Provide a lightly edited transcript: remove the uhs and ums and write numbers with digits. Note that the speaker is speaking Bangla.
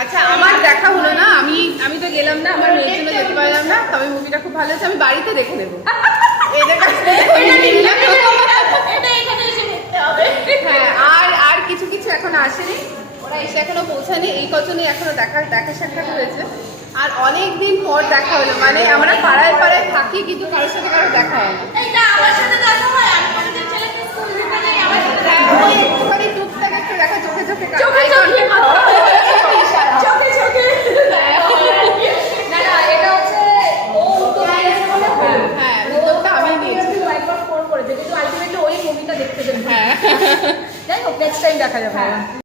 আচ্ছা আমার দেখা হলো না, আমি তো গেলাম না, আমার মেয়ের জন্য যেতে পারলাম না, তবে মুভিটা খুব ভালো হচ্ছে, আমি বাড়িতে দেখে নেবো। এদের কাছ থেকে হ্যাঁ, আর কিছু কিছু এখন আসেনি, ওরা এসে এখনো পৌঁছায়নি, এই কজনই এখনো দেখা সাক্ষাৎ হয়েছে। আর অনেক দিন পর দেখা হলো, মানে আমরা পাড়ায় পাড়ায় থাকি কিন্তু কারোর সাথে কারো দেখা হয় না। হ্যাঁ, ওই একটুখানি টুকটাক একটু দেখা, চোখে চোখে হ্যাঁ, উদ্যোগটা আমি নিয়েছি। ফোন করেছে কিন্তু আলটিমেটলি ওই মুভিটা দেখতে যাবো। হ্যাঁ, যাই হোক, নেক্সট টাইম দেখা যাবে।